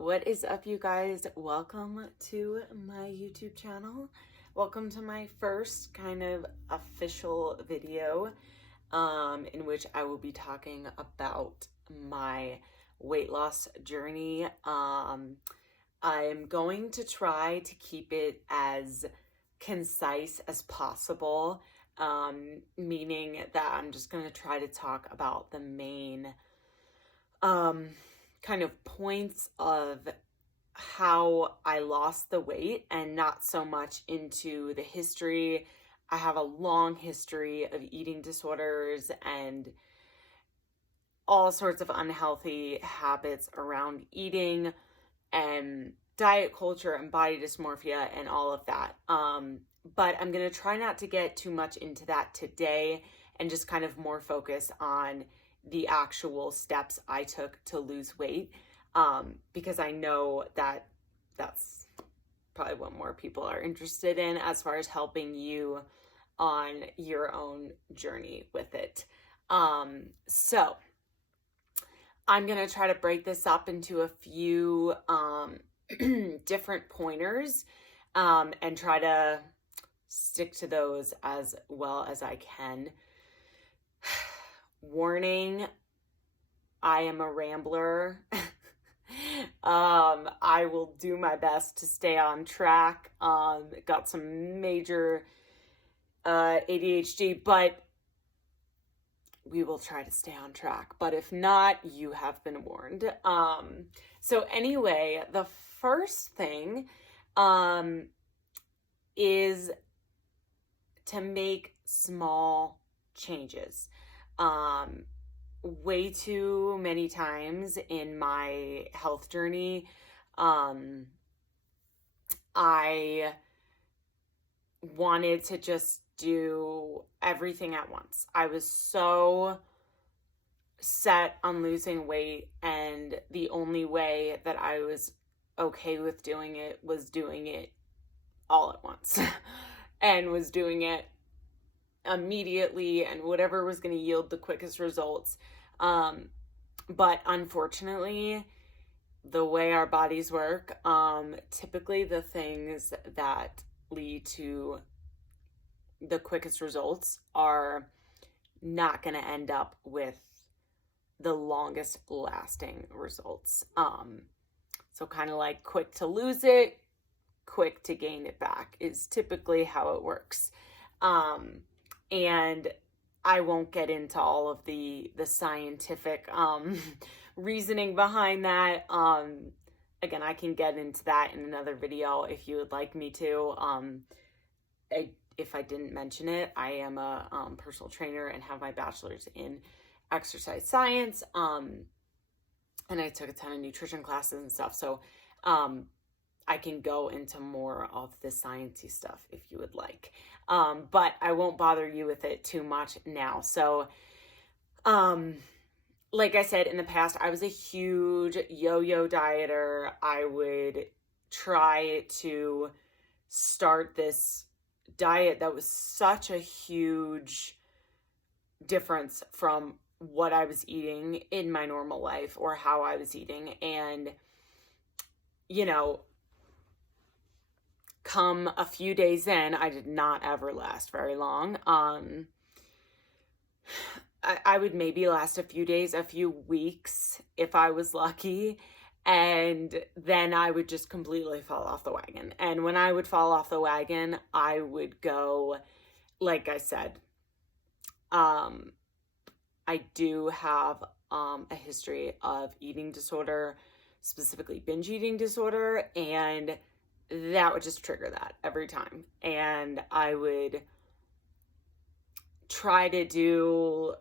What is up, you guys? Welcome to my YouTube channel. Welcome to my first kind of official video in which I will be talking about my weight loss journey. I'm going to try to keep it as concise as possible, meaning that I'm just going to try to talk about the main kind of points of how I lost the weight and not so much into the history. I have a long history of eating disorders and all sorts of unhealthy habits around eating and diet culture and body dysmorphia and all of that. But I'm going to try not to get too much into that today and just kind of more focus on the actual steps I took to lose weight, because I know that that's probably what more people are interested in as far as helping you on your own journey with it. So I'm going to try to break this up into a few different pointers and try to stick to those as well as I can. Warning, I am a rambler. I will do my best to stay on track. Got some major ADHD, but we will try to stay on track. But if not, you have been warned. So anyway, the first thing is to make small changes. Way too many times in my health journey, I wanted to just do everything at once. I was so set on losing weight, and the only way that I was okay with doing it was doing it all at once and was doing it immediately and whatever was going to yield the quickest results. But unfortunately, the way our bodies work, typically the things that lead to the quickest results are not going to end up with the longest lasting results. So kind of like quick to lose it, quick to gain it back is typically how it works. And I won't get into all of the scientific reasoning behind that. Again, I can get into that in another video if you would like me to. If I didn't mention it, I am a personal trainer and have my bachelor's in exercise science. And I took a ton of nutrition classes and stuff. So I can go into more of the sciencey stuff if you would like. But I won't bother you with it too much now. So, like I said, in the past, I was a huge yo-yo dieter. I would try to start this diet that was such a huge difference from what I was eating in my normal life or how I was eating. And, you know, come a few days in, I did not ever last very long. I would maybe last a few days, a few weeks if I was lucky. And then I would just completely fall off the wagon. And when I would fall off the wagon, I would go, like I said, I do have a history of eating disorder, specifically binge eating disorder, and that would just trigger that every time. And I would try to do,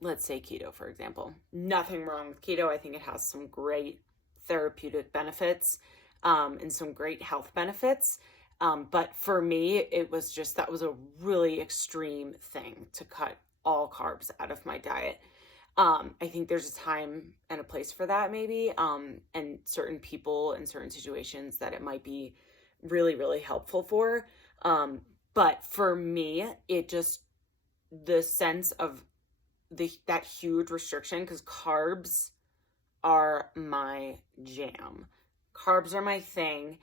let's say keto, for example. Nothing wrong with keto. I think it has some great therapeutic benefits and some great health benefits. But for me, it was just, that was a really extreme thing to cut all carbs out of my diet. I think there's a time and a place for that maybe, and certain people in certain situations that it might be really, really helpful for. But for me, it just, the sense of that huge restriction, because carbs are my jam. carbs are my thing.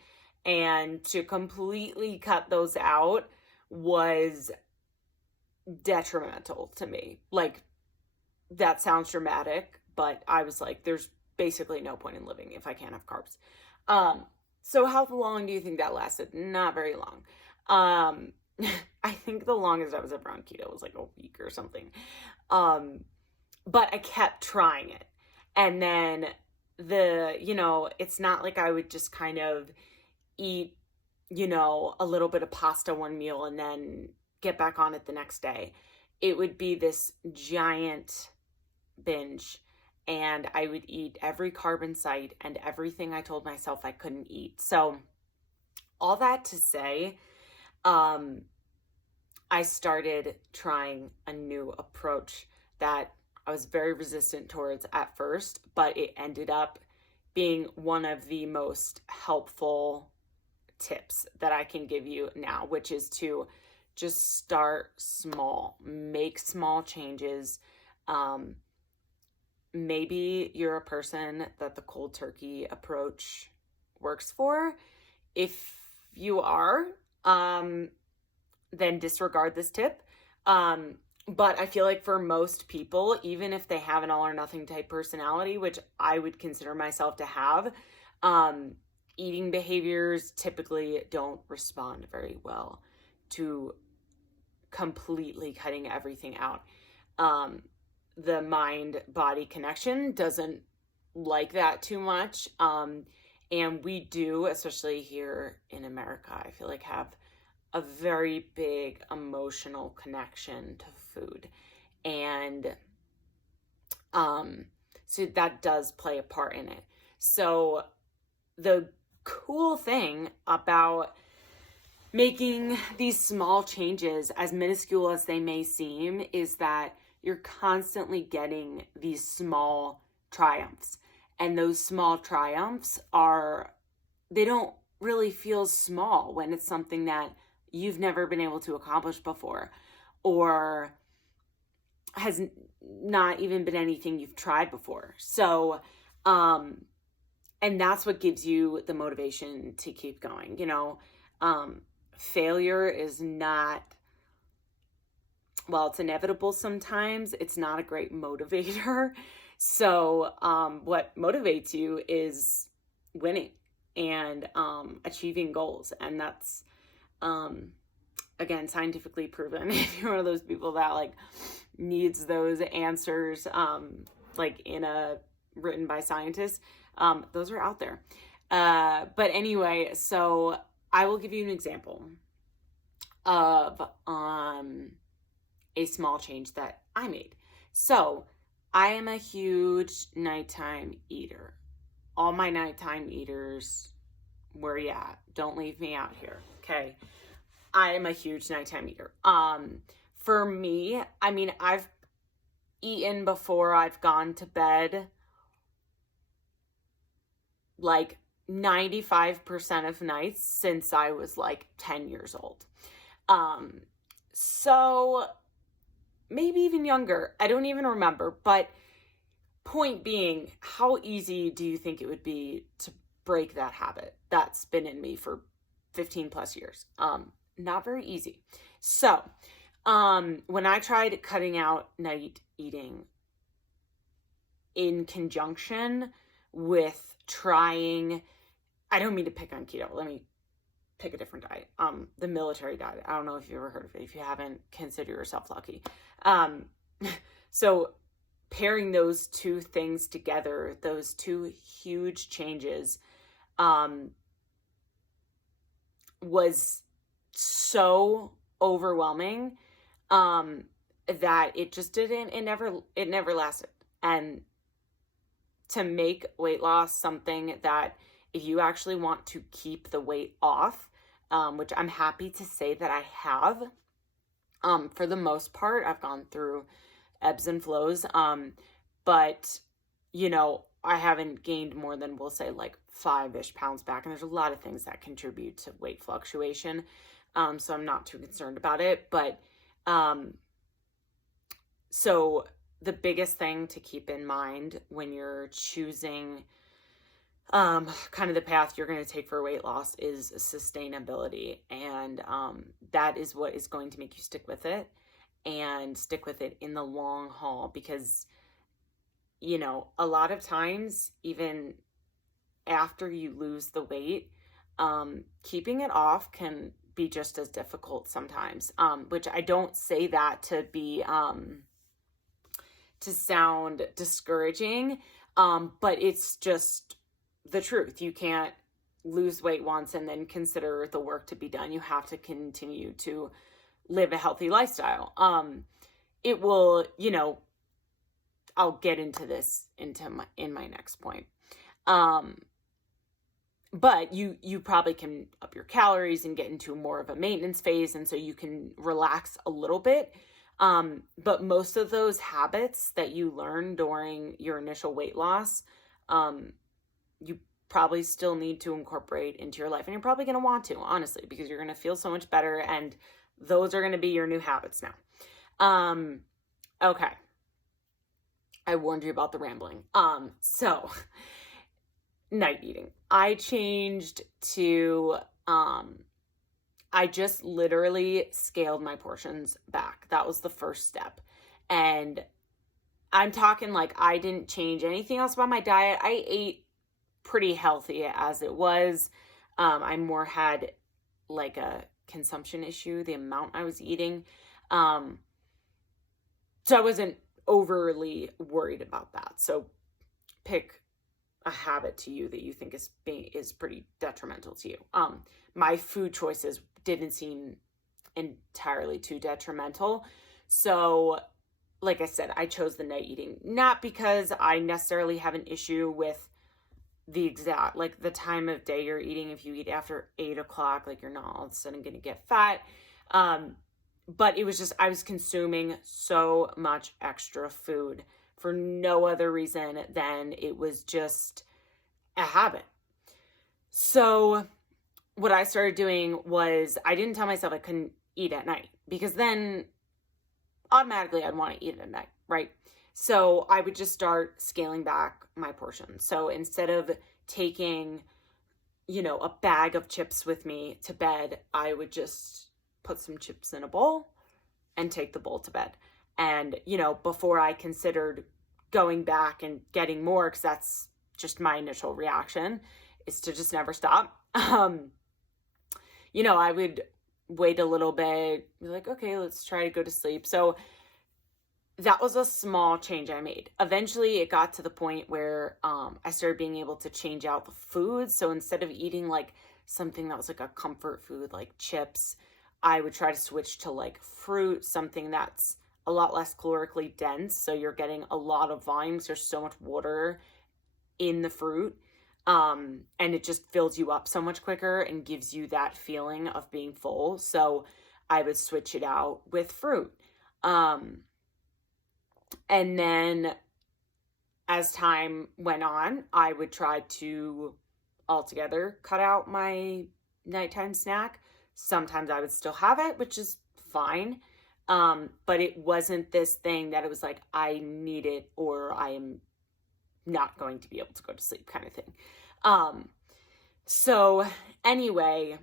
And to completely cut those out was detrimental to me. Like, that sounds dramatic, but I was like, there's basically no point in living if I can't have carbs. So how long do you think that lasted? Not very long. I think the longest I was ever on keto was like a week or something. But I kept trying it. And then it's not like I would just kind of eat, a little bit of pasta one meal and then get back on it the next day. It would be this giant binge, and I would eat every carb in sight and everything I told myself I couldn't eat. So all that to say, I started trying a new approach that I was very resistant towards at first, but it ended up being one of the most helpful tips that I can give you now, which is to just start small, make small changes. Maybe you're a person that the cold turkey approach works for. If you are, then disregard this tip. But I feel like for most people, even if they have an all or nothing type personality, which I would consider myself to have, eating behaviors typically don't respond very well to completely cutting everything out. The mind-body connection doesn't like that too much. And we do, especially here in America, I feel like have a very big emotional connection to food. And so that does play a part in it. So the cool thing about making these small changes, as minuscule as they may seem, is that you're constantly getting these small triumphs. And those small triumphs they don't really feel small when it's something that you've never been able to accomplish before, or has not even been anything you've tried before. So, and that's what gives you the motivation to keep going. Failure is not, well, it's inevitable sometimes. It's not a great motivator. So, what motivates you is winning and achieving goals. And that's, again, scientifically proven. If you're one of those people that like needs those answers, written by scientists, those are out there. But anyway, so I will give you an example of a small change that I made. So I am a huge nighttime eater. All my nighttime eaters, where you at? Don't leave me out here, okay? I am a huge nighttime eater. For me, I mean, I've eaten before I've gone to bed like 95% of nights since I was like 10 years old. So maybe even younger. I don't even remember. But point being, how easy do you think it would be to break that habit that's been in me for 15 plus years? Not very easy. So when I tried cutting out night eating in conjunction with trying, I don't mean to pick on keto. Let me pick a different diet. The military diet. I don't know if you've ever heard of it. If you haven't, consider yourself lucky. So pairing those two things together, those two huge changes, was so overwhelming, that it never lasted. And to make weight loss something that if you actually want to keep the weight off, which I'm happy to say that I have, for the most part, I've gone through ebbs and flows, but I haven't gained more than, we'll say, like 5-ish pounds back. And there's a lot of things that contribute to weight fluctuation. So I'm not too concerned about it. But so the biggest thing to keep in mind when you're choosing kind of the path you're going to take for weight loss is sustainability. And that is what is going to make you stick with it and stick with it in the long haul. Because, a lot of times, even after you lose the weight, keeping it off can be just as difficult sometimes, which I don't say that to be, to sound discouraging, but it's just the truth. You can't lose weight once and then consider the work to be done. You have to continue to live a healthy lifestyle. It will, I'll get into this in my next point. But you probably can up your calories and get into more of a maintenance phase. And so you can relax a little bit. But most of those habits that you learn during your initial weight loss, you probably still need to incorporate into your life. And you're probably going to want to, honestly, because you're going to feel so much better. And those are going to be your new habits now. Okay. I warned you about the rambling. So night eating. I changed to, I just literally scaled my portions back. That was the first step. And I'm talking like I didn't change anything else about my diet. I ate pretty healthy as it was. I more had like a consumption issue, the amount I was eating. So I wasn't overly worried about that. So pick a habit to you that you think is pretty detrimental to you. My food choices didn't seem entirely too detrimental. So, like I said, I chose the night eating, not because I necessarily have an issue with the exact, like the time of day you're eating. If you eat after 8:00, like you're not all of a sudden going to get fat. But it was just, I was consuming so much extra food for no other reason than it was just a habit. So what I started doing was I didn't tell myself I couldn't eat at night, because then automatically I'd want to eat at night, right? So I would just start scaling back my portions. So instead of taking, a bag of chips with me to bed, I would just put some chips in a bowl and take the bowl to bed. And, before I considered going back and getting more, because that's just my initial reaction, is to just never stop. I would wait a little bit, be like, okay, let's try to go to sleep. So that was a small change I made. Eventually it got to the point where I started being able to change out the food. So instead of eating like something that was like a comfort food, like chips, I would try to switch to like fruit, something that's a lot less calorically dense. So you're getting a lot of volumes. There's so much water in the fruit. And it just fills you up so much quicker and gives you that feeling of being full. So I would switch it out with fruit. And then as time went on, I would try to altogether cut out my nighttime snack. Sometimes I would still have it, which is fine. But it wasn't this thing that it was like, I need it or I am not going to be able to go to sleep kind of thing. So anyway,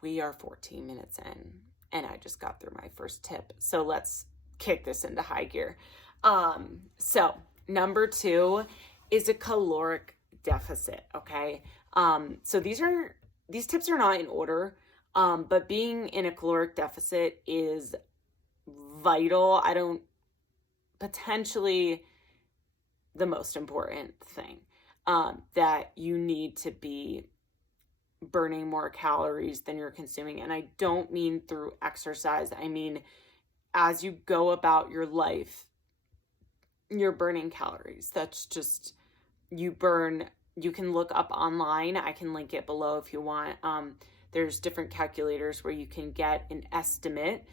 we are 14 minutes in and I just got through my first tip. So let's kick this into high gear. So number 2 is a caloric deficit. Okay. So these tips are not in order. But being in a caloric deficit is vital. Potentially the most important thing, that you need to be burning more calories than you're consuming. And I don't mean through exercise. I mean, as you go about your life, you're burning calories. That's just, you can look up online. I can link it below if you want. There's different calculators where you can get an estimate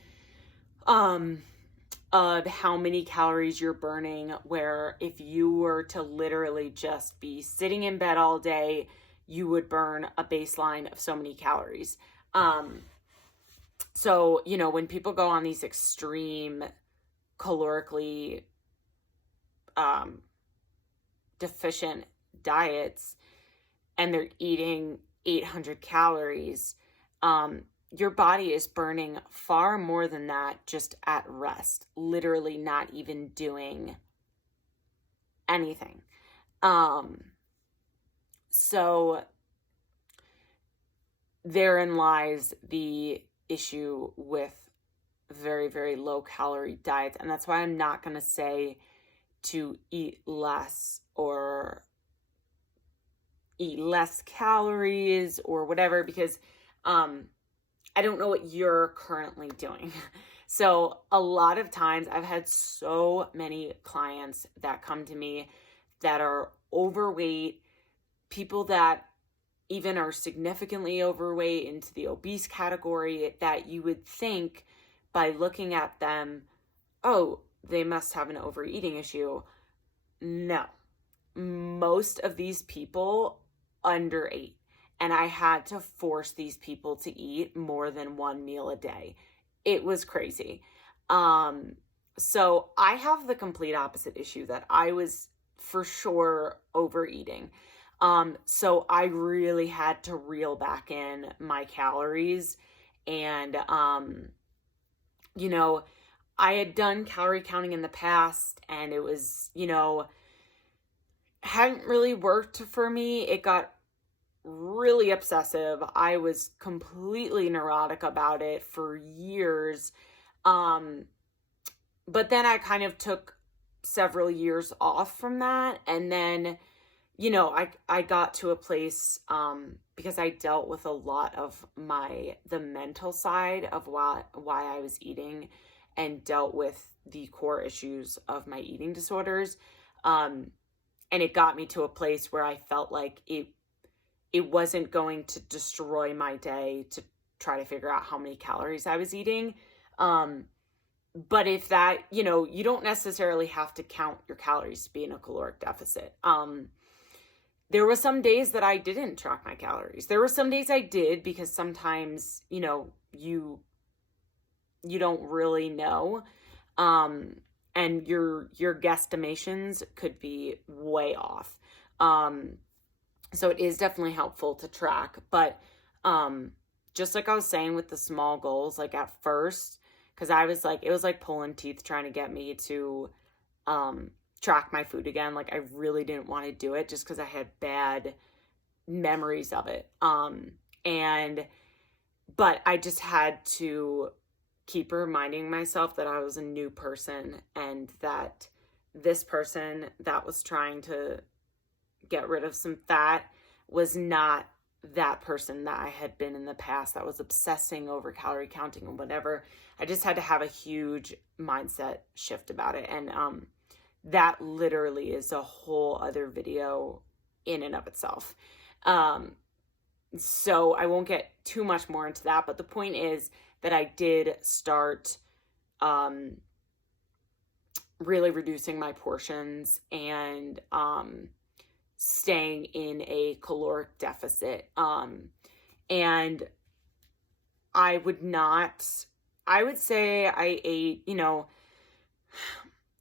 of how many calories you're burning, where if you were to literally just be sitting in bed all day, you would burn a baseline of so many calories. So, when people go on these extreme calorically deficient diets, and they're eating 800 calories, your body is burning far more than that just at rest, literally not even doing anything. So therein lies the issue with very, very low calorie diets. And that's why I'm not going to say to eat less or eat less calories or whatever, because I don't know what you're currently doing. So a lot of times I've had so many clients that come to me that are overweight, people that even are significantly overweight into the obese category, that you would think by looking at them, oh, they must have an overeating issue. No, most of these people underate, and I had to force these people to eat more than one meal a day. It was crazy. So I have the complete opposite issue, that I was for sure overeating. So I really had to reel back in my calories, and I had done calorie counting in the past, and it was, hadn't really worked for me. It got really obsessive. I was completely neurotic about it for years. But then I kind of took several years off from that. And then, I got to a place, because I dealt with a lot of the mental side of why I was eating, and dealt with the core issues of my eating disorders. And it got me to a place where I felt like it wasn't going to destroy my day to try to figure out how many calories I was eating. But if that, you don't necessarily have to count your calories to be in a caloric deficit. There were some days that I didn't track my calories. There were some days I did, because sometimes, you don't really know. And your guesstimations could be way off. So it is definitely helpful to track. But just like I was saying with the small goals, like at first, because it was like pulling teeth trying to get me to track my food again. Like I really didn't want to do it, just because I had bad memories of it. But I just had to keep reminding myself that I was a new person, and that this person that was trying to get rid of some fat was not that person that I had been in the past, that was obsessing over calorie counting and whatever. I just had to have a huge mindset shift about it. And that literally is a whole other video in and of itself. So I won't get too much more into that, but the point is that I did start really reducing my portions, and staying in a caloric deficit. And I would say I ate,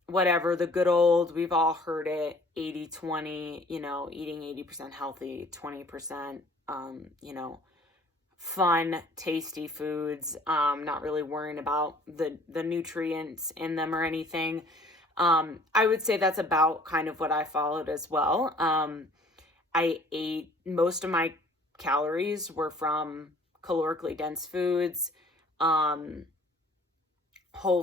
whatever, the good old, we've all heard it, 80-20, eating 80% healthy, 20%, fun, tasty foods, not really worrying about the nutrients in them or anything. I would say that's about kind of what I followed as well. I ate, most of my calories were from calorically dense foods, whole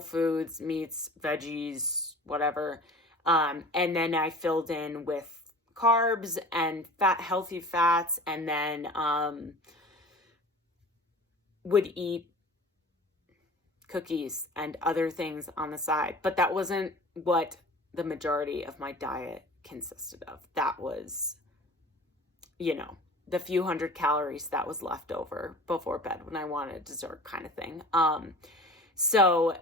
foods, meats, veggies, whatever. And then I filled in with carbs and healthy fats, and then would eat cookies and other things on the side. But that wasn't what the majority of my diet consisted of. That was, the few hundred calories that was left over before bed when I wanted dessert, kind of thing. So